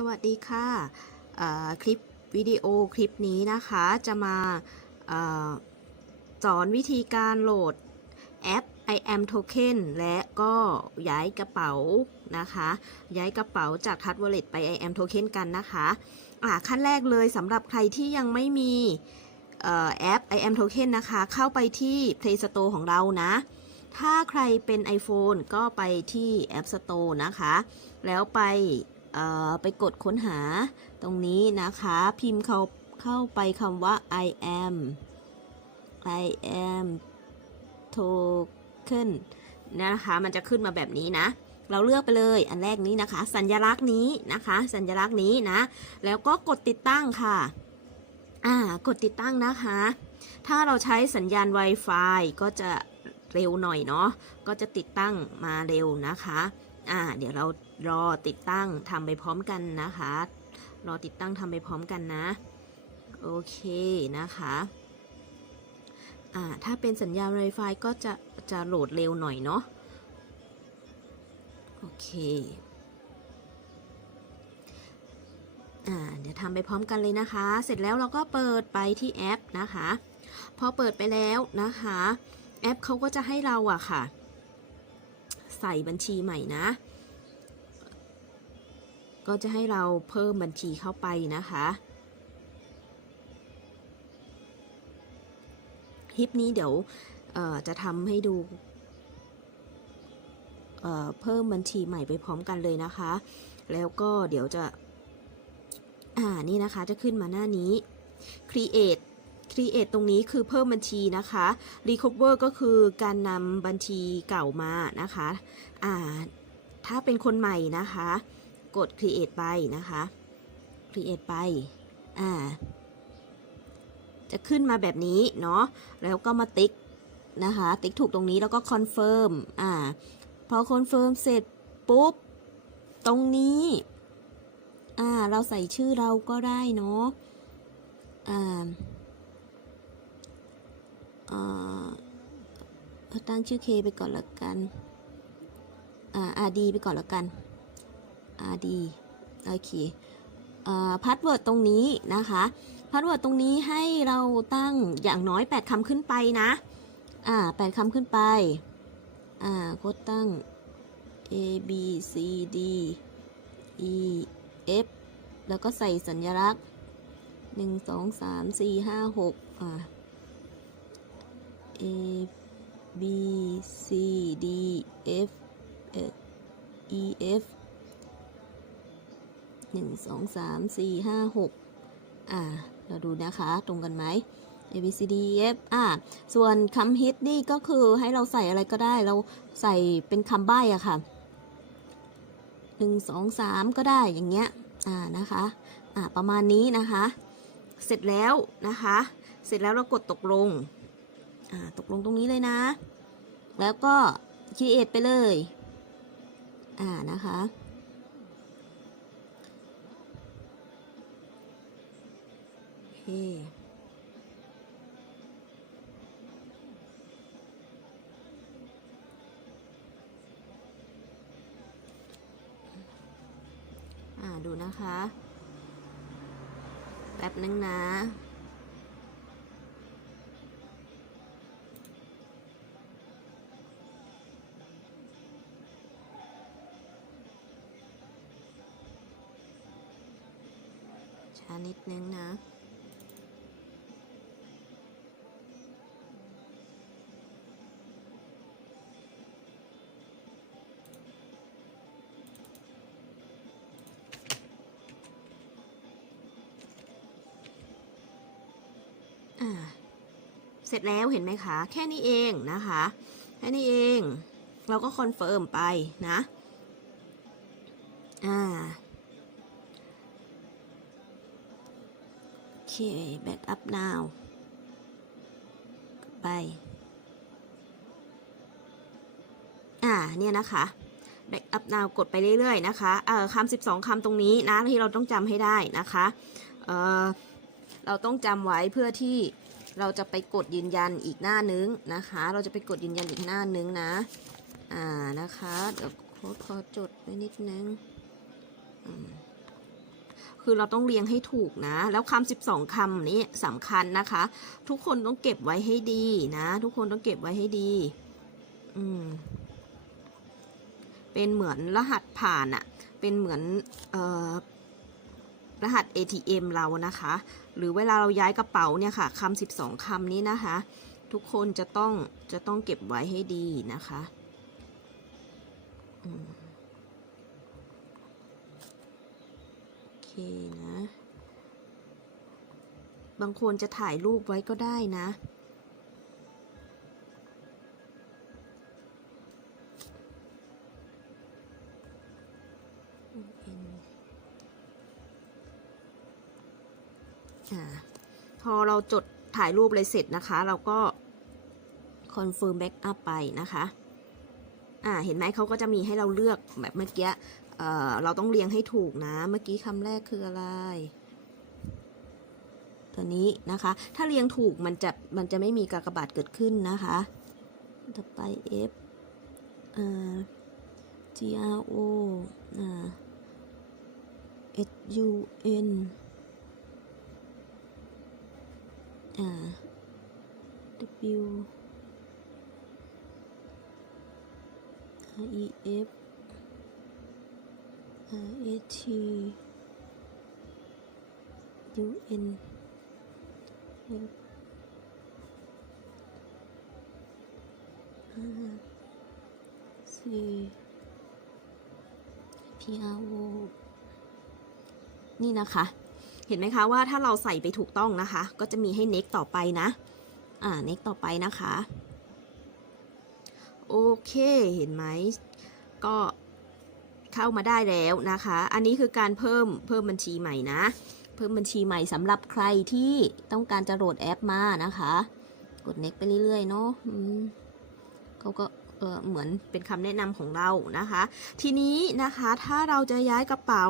สวัสดีค่ะคลิปวิดีโอคลิปนี้นะคะจะมาสอนวิธีการโหลดแอป I am Token และก็ย้ายกระเป๋านะคะ ย้ายกระเป๋าจาก Touch Wallet ไป I am Token กันนะคะอ่าขั้นแรกเลยสำหรับใครที่ยังไม่มีอแอป I am Token นะคะ เข้าไปที่ Play Store ของเรานะถ้าใครเป็น iPhone ก็ไปที่ App Store นะคะ แล้วไป ไปกดค้นหาตรงนี้นะคะ พิมพ์เข้าเข้าไปคำว่า I am I am token นะคะ มันจะขึ้นมาแบบนี้นะ เราเลือกไปเลยอันแรกนี้นะคะ สัญลักษณ์นี้นะคะ สัญลักษณ์นี้นะ แล้วก็กดติดตั้งค่ะ อ่ากดติดตั้งนะคะ ถ้าเราใช้สัญญาณ Wi-Fi ก็จะเร็วหน่อยเนาะ ก็จะติดตั้งมาเร็วนะคะ อ่า เดี๋ยวเรา รอติดตั้งทำไปพร้อมกันนะคะ รอติดตั้งทำไปพร้อมกันนะ โอเคนะคะอ่าถ้าเป็นสัญญาณ Wi-Fi ก็จะจะโหลดเร็วหน่อยเนาะ โอเคอ่าเดี๋ยวทำไปพร้อมกันเลยนะคะ เสร็จแล้วเราก็เปิดไปที่แอปนะคะ พอเปิดไปแล้วนะคะ แอปเขาก็จะให้เราอะค่ะ ใส่บัญชีใหม่นะ ก็จะให้เราเพิ่มบัญชีเข้าไปนะคะ คลิปนี้เดี๋ยวจะทำให้ดูเอ่อเพิ่มบัญชีใหม่ไปพร้อมกันเลยนะคะ แล้วก็เดี๋ยวจะ อ่า นี่นะคะ จะขึ้นมาหน้านี้ create create ตรงนี้คือเพิ่มบัญชีนะคะ recover ก็คือการนำบัญชีเก่ามานะคะ อ่า ถ้าเป็นคนใหม่นะคะ กด create ไปนะคะ create ไป อ่า จะขึ้นมาแบบนี้เนาะ แล้วก็มาติ๊กนะคะ ติ๊กถูกตรงนี้แล้วก็ confirm อ่า พอ confirm เสร็จปุ๊บ ตรงนี้ อ่า เราใส่ชื่อเราก็ได้เนาะ อ่าอ่าตั้งชื่อเคไปก่อนละกัน อ่าอาดีไปก่อนละกัน อาดีโอเคอ่าพาสเวิร์ดตรงนี้นะคะพาสเวิร์ดตรงนี้ให้เราตั้งอย่างน้อย 8คำขึ้นไปนะ อ่า8คำขึ้นไป อ่าโค้ดตั้ง A B C D E F แล้วก็ใส่สัญลักษณ์ 1 2 3 4 5 6อ่า A B C D F E F หนึ่งสองสามสี่ห้าหกอ่า เราดูนะคะ ตรงกันไหม A B C D E F อ่า ส่วนคำฮิตนี่ก็คือให้เราใส่อะไรก็ได้ เราใส่เป็นคำใบ้อะค่ะหนึ่งสองสามก็ได้อย่างเงี้ย อ่านะคะ อ่า ประมาณนี้นะคะ เสร็จแล้วนะคะ เสร็จแล้วเรากดตกลง อ่า ตกลงตรงนี้เลยนะ แล้วก็ create ไปเลย อ่า นะคะ โอเคอ่าดูนะคะ แป๊บนึงนะช้านิดนึงนะ เสร็จแล้วเห็นไหมคะ แค่นี้เองนะคะ แค่นี้เอง เราก็คอนเฟิร์มไปนะ อ่าโอเค back up now ไป อ่า เนี่ยนะคะ back up now กดไปเรื่อยๆนะคะ เอ่อคำสิบสองคำตรงนี้นะ ที่เราต้องจำให้ได้นะคะ เอ่อ เราต้องจำไว้เพื่อที่เราจะไปกดยืนยันอีกหน้านึงนะคะ เราจะไปกดยืนยันอีกหน้านึงนะ อ่านะคะ เดี๋ยวโค้ดขอจดไว้นิดนึง คือเราต้องเรียงให้ถูกนะ แล้วคำสิบสองคำนี้สำคัญนะคะ ทุกคนต้องเก็บไว้ให้ดีนะ ทุกคนต้องเก็บไว้ให้ดี อืม เป็นเหมือนรหัสผ่านอะเป็นเหมือน เอ่อ รหัส ATM เรานะคะ หรือเวลาเราย้ายกระเป๋าเนี่ยค่ะคำสิบสองคำนี้นะคะ ทุกคนจะต้องจะต้องเก็บไว้ให้ดีนะคะโอเคนะ บางคนจะถ่ายรูปไว้ก็ได้นะอ่า พอเราจดถ่ายรูปเลยเสร็จนะคะ เราก็คอนเฟิร์มแบ็กอัพไปนะคะอ่าเห็นไหมเขาก็จะมีให้เราเลือกแบบเมื่อกี้เอ่อเราต้องเรียงให้ถูกนะ เมื่อกี้คำแรกคืออะไร ตัวนี้นะคะ ถ้าเรียงถูกมันจะมันจะไม่มีกากบาทเกิดขึ้นนะคะ ต่อไป F อ่า G R O อ่า H U N อ่า W R E F R A T U N F R C P R O นี่นะคะ เห็นไหมคะว่าถ้าเราใส่ไปถูกต้องนะคะ ก็จะมีให้ next ต่อไปนะ อ่า next ต่อไปนะคะ โอเคเห็นไหมก็เข้ามาได้แล้วนะคะ อันนี้คือการเพิ่มเพิ่มบัญชีใหม่นะ เพิ่มบัญชีใหม่สำหรับใครที่ต้องการจะโหลดแอปมานะคะ กด next ไปเรื่อยๆเนาะเขาก็ เออเหมือนเป็นคำแนะนำของเรานะคะ ทีนี้นะคะถ้าเราจะย้ายกระเป๋า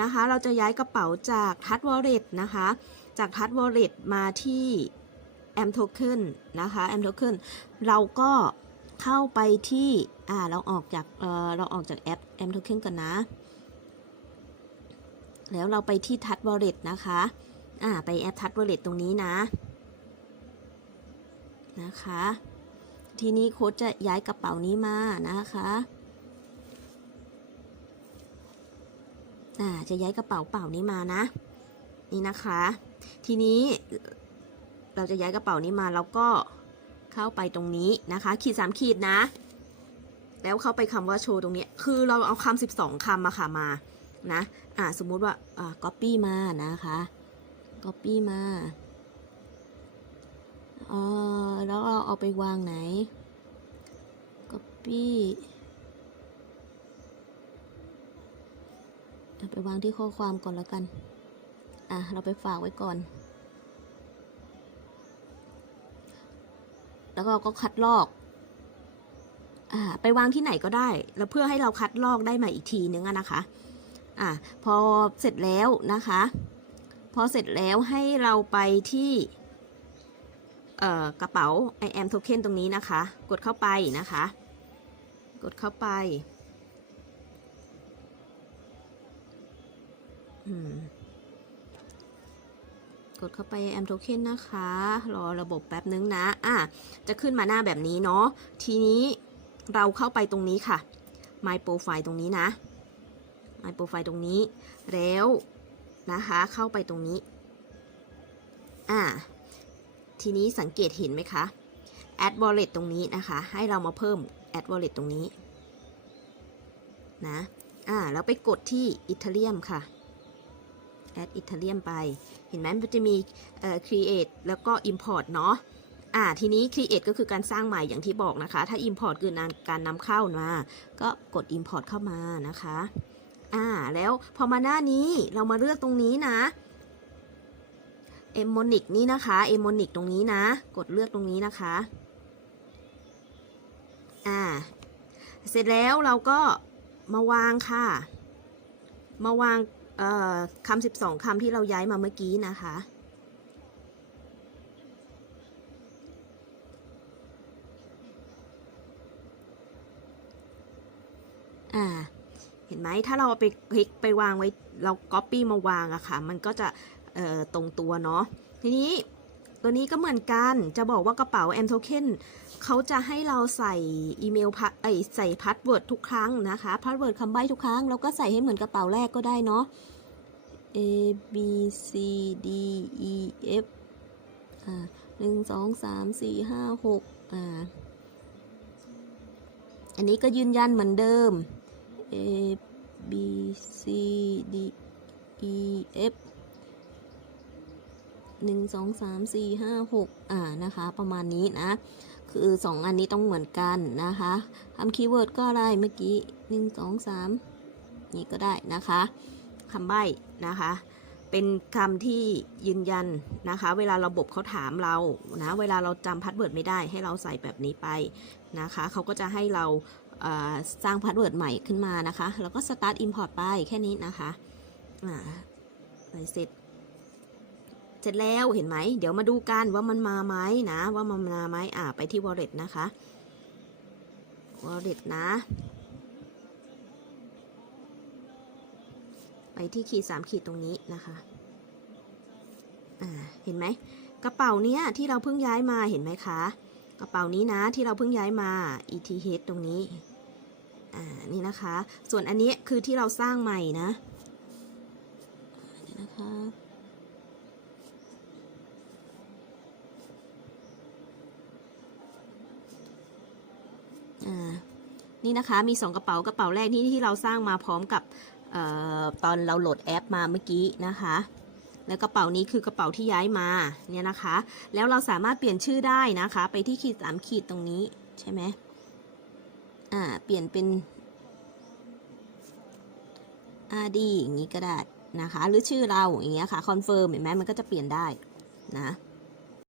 นะคะ เราจะย้ายกระเป๋าจากทัดวอลเล็ตนะคะ จากทัดวอลเล็ตมาที่แอมโทเค็นนะคะแอมโทเค็นเราก็เข้าไปที่อ่าเราออกจากเออเราออกจากแอปแอมโทเค็นกันนะ แล้วเราไปที่ทัดวอลเล็ตนะคะอ่าไปแอปทัดวอลเล็ตตรงนี้นะนะคะ ทีนี้โค้ดจะย้ายกระเป๋านี้มานะคะอ่าจะย้ายกระเป๋าเปล่านี้มานะ นี่นะคะ ทีนี้เราจะย้ายกระเป๋านี้มาแล้วก็เข้าไปตรงนี้นะคะ ขีดสามขีดนะ แล้วเข้าไปคำว่าโชว์ตรงนี้ คือเราเอาคำสิบสองคำมาค่ะมานะ อ่าสมมุติว่าอ่า copy มานะคะ copy มา เออแล้วเราเอาไปวางไหน copy เอาไปวางที่ข้อความก่อนแล้วกัน อะ เราไปฝากไว้ก่อน แล้วก็ก็คัดลอก อ่า ไปวางที่ไหนก็ได้ แล้วเพื่อให้เราคัดลอกได้ม่อีกทีนึงอะนะคะ อะพอเสร็จแล้วนะคะ พอเสร็จแล้วให้เราไปที่ กระเป๋า I am token ตรงนี้นะคะ กดเข้าไปนะคะ กดเข้าไปกดเข้าไป I am token นะคะ รอระบบแป๊บนึงนะอะจะขึ้นมาหน้าแบบนี้เนาะ ทีนี้เราเข้าไปตรงนี้ค่ะ My Profile ตรงนี้นะ My Profile ตรงนี้ แล้วนะคะ เข้าไปตรงนี้ อ่า ทีนี้สังเกตเห็นไหมคะ add wallet ตรงนี้นะคะ ให้เรามาเพิ่ม add wallet ตรงนี้ นะ อ่า แล้วไปกดที่ Ethereum ค่ะ add Ethereum ไป เห็นไหมมันจะมีเอ่อ create แล้วก็ import เนาะอ่า ทีนี้ create ก็คือการสร้างใหม่อย่างที่บอกนะคะ ถ้า import คือการนำเข้ามา ก็กด import เข้ามานะคะ อ่า แล้วพอมาหน้านี้เรามาเลือกตรงนี้นะ เอมโมนิกนี่นะคะเอมโมนิกตรงนี้นะ กดเลือกตรงนี้นะคะ อ่า เสร็จแล้วเราก็มาวางค่ะ มาวางคำสิบสองคำที่เราย้ายมาเมื่อกี้นะคะ อ่า เห็นไหมถ้าเราไปคลิกไปวางไว้ เราก๊อปปี้มาวางอะค่ะ มันก็จะ ตรงตัวเนาะทีนี้ตัวนี้ก็เหมือนกันจะบอกว่ากระเป๋า M Token เขาจะให้เราใส่อีเมลพาเอ้ยใส่พาสเวิร์ดทุกครั้งนะคะพาสเวิร์ดคำใบ้ทุกครั้งเราก็ใส่ให้เหมือนกระเป๋าแรกก็ได้เนาะ A B C D E F อ่าหนึ่งสองสามสี่ห้าหกอ่าอันนี้ก็ยืนยันเหมือนเดิม A B C D E F หนึ่งสองสามสี่ห้าหกอ่านะคะ ประมาณนี้นะ คือสองอันนี้ต้องเหมือนกันนะคะทำคีย์เวิร์ดก็อะไรเมื่อกี้หนึ่งสองสามนี่ก็ได้นะคะคำใบ้นะคะเป็นคำที่ยืนยันนะคะ เวลาระบบเขาถามเรานะ เวลาเราจำพาสเวิร์ดไม่ได้ให้เราใส่แบบนี้ไปนะคะ เขาก็จะให้เราเอ่อสร้างพาสเวิร์ดใหม่ขึ้นมานะคะ แล้วก็ start import ไปแค่นี้นะคะ อ่าใส่เสร็จ เสร็จแล้วเห็นไหม เดี๋ยวมาดูกันว่ามันมาไหมนะ ว่ามันมาไหมอ่าไปที่ wallet นะคะ wallet นะ ไปที่ขีดสามขีดตรงนี้นะคะอ่าเห็นไหมกระเป๋าเนี้ยที่เราเพิ่งย้ายมาเห็นไหมคะ กระเป๋านี้นะที่เราเพิ่งย้ายมา ETH ตรงนี้อ่านี่นะคะ ส่วนอันนี้คือที่เราสร้างใหม่นะนี่นะคะ อ่า นี่นะคะมี 2 กระเป๋ากระเป๋าแรกที่ที่เราสร้างมาพร้อมกับออตอนเราโหลดแอปมาเมื่อกี้นะคะ แล้วกระเป๋านี้คือกระเป๋าที่ย้ายมาเนี่ยนะคะ แล้วเราสามารถเปลี่ยนชื่อได้นะคะ ไปที่ขีดสามขีดตรงนี้ใช่ไหมอ่าเปลี่ยนเป็น RD อย่างนี้ก็ได้นะคะ หรือชื่อเราอย่างเงี้ยค่ะคอนเฟิร์มเห็นไหมมันก็จะเปลี่ยนได้นะ